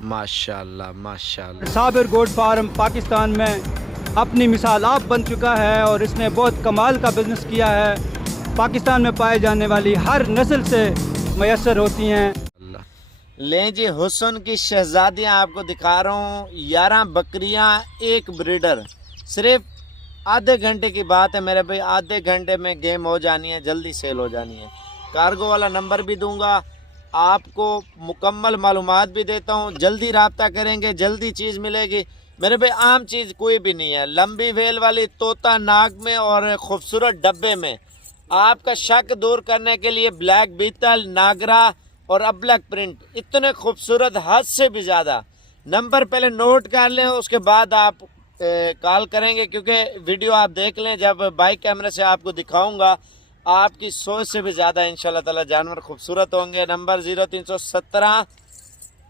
माशाल्लाह माशाल्लाह। Sabir goat farm Pakistan में अपनी मिसाल आप बन चुका है और इसने बहुत कमाल का बिज़नेस किया है। पाकिस्तान में पाए जाने वाली हर नस्ल से मैसर होती हैं। लें जी, हुस्न की शहजादियाँ आपको दिखा रहा हूँ। 11 बकरियाँ, एक ब्रीडर। सिर्फ आधे घंटे की बात है मेरे भाई, आधे घंटे में गेम हो जानी है, जल्दी सेल हो जानी है। कार्गो वाला नंबर भी दूंगा, आपको मुकम्मल मालूमात भी देता हूँ। जल्दी रब्ता करेंगे, जल्दी चीज़ मिलेगी मेरे भाई। आम चीज़ कोई भी नहीं है। लंबी वेल वाली तोता नाक में और खूबसूरत डब्बे में। आपका शक दूर करने के लिए ब्लैक बीतल, नागरा और अबलक प्रिंट, इतने खूबसूरत, हद से भी ज़्यादा। नंबर पहले नोट कर लें, उसके बाद आप कॉल करेंगे, क्योंकि वीडियो आप देख लें। जब बाइक कैमरे से आपको दिखाऊंगा, आपकी सोच से भी ज़्यादा इंशाल्लाह ताला जानवर खूबसूरत होंगे। नंबर 0317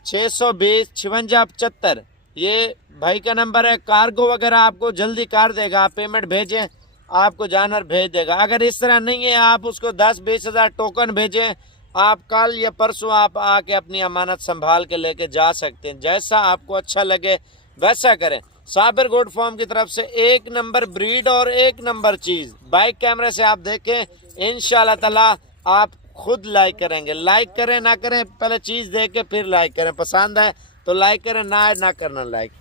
620 5675, ये भाई का नंबर है। कार्गो वगैरह आपको जल्दी कर देगा, आप पेमेंट भेजें, आपको जानवर भेज देगा। अगर इस तरह नहीं है, आप उसको 10-20 हज़ार टोकन भेजें, आप कल या परसों आप आके अपनी अमानत संभाल के लेके जा सकते हैं। जैसा आपको अच्छा लगे वैसा करें। साबिर गोट फार्म की तरफ से एक नंबर ब्रीड और एक नंबर चीज़। बाइक कैमरे से आप देखें, इंशाल्लाह ताला आप खुद लाइक करेंगे। लाइक करें ना करें, पहले चीज़ देख के फिर लाइक करें। पसंद है तो लाइक करें, ना करना लाइक।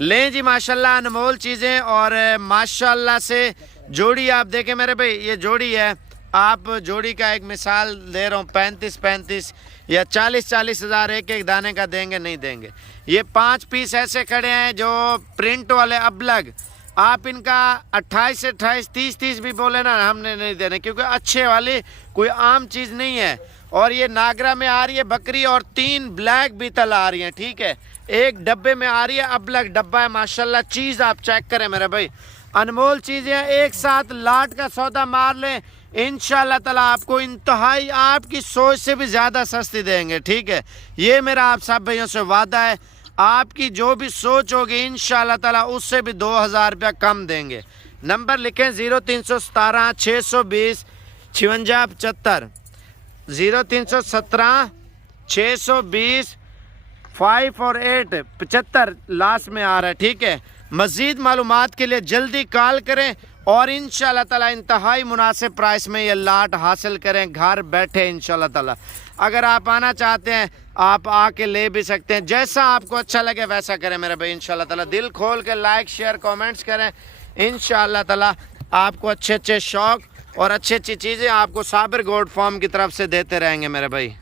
लें जी, माशाल्लाह अनमोल चीज़ें। और माशाल्लाह से जोड़ी आप देखें मेरे भाई, ये जोड़ी है। आप जोड़ी का एक मिसाल दे रहा हूँ, 35-35 या 40-40 हज़ार एक एक दाने का देंगे, नहीं देंगे। ये 5 पीस ऐसे खड़े हैं जो प्रिंट वाले अबलग। आप इनका 28 से 28, 30 भी बोले ना, हमने नहीं देने, क्योंकि अच्छे वाली कोई आम चीज़ नहीं है। और ये नागरा में आ रही है बकरी, और 3 ब्लैक बीतल आ रही हैं, ठीक है। एक डब्बे में आ रही है, अबलग डब्बा है। माशाल्लाह चीज़ आप चेक करें मेरे भाई, अनमोल चीज़ें हैं। एक साथ लाट का सौदा मार लें, इंशाल्लाह ताला आपको इंतहाई आपकी सोच से भी ज़्यादा सस्ती देंगे, ठीक है। ये मेरा आप सब भाइयों से वादा है। आपकी जो भी सोच होगी इंशाल्लाह ताला उससे भी 2000 रुपया कम देंगे। नंबर लिखें 0317 620 5675, 0317 620 5 और 8 75 लास्ट में आ रहा है, ठीक है। मज़ीद मालूमात के लिए जल्दी कॉल करें और इंशाल्लाह ताला इंतहाई मुनासिब प्राइस में ये लाट हासिल करें घर बैठे इंशाल्लाह ताला। अगर आप आना चाहते हैं आप आके ले भी सकते हैं, जैसा आपको अच्छा लगे वैसा करें मेरे भाई। इंशाल्लाह ताला दिल खोल के लाइक शेयर कमेंट्स करें। इंशाल्लाह ताला आपको अच्छे शौक और अच्छी चीज़ें आपको साबिर गोट फार्म की तरफ से देते रहेंगे मेरे भाई।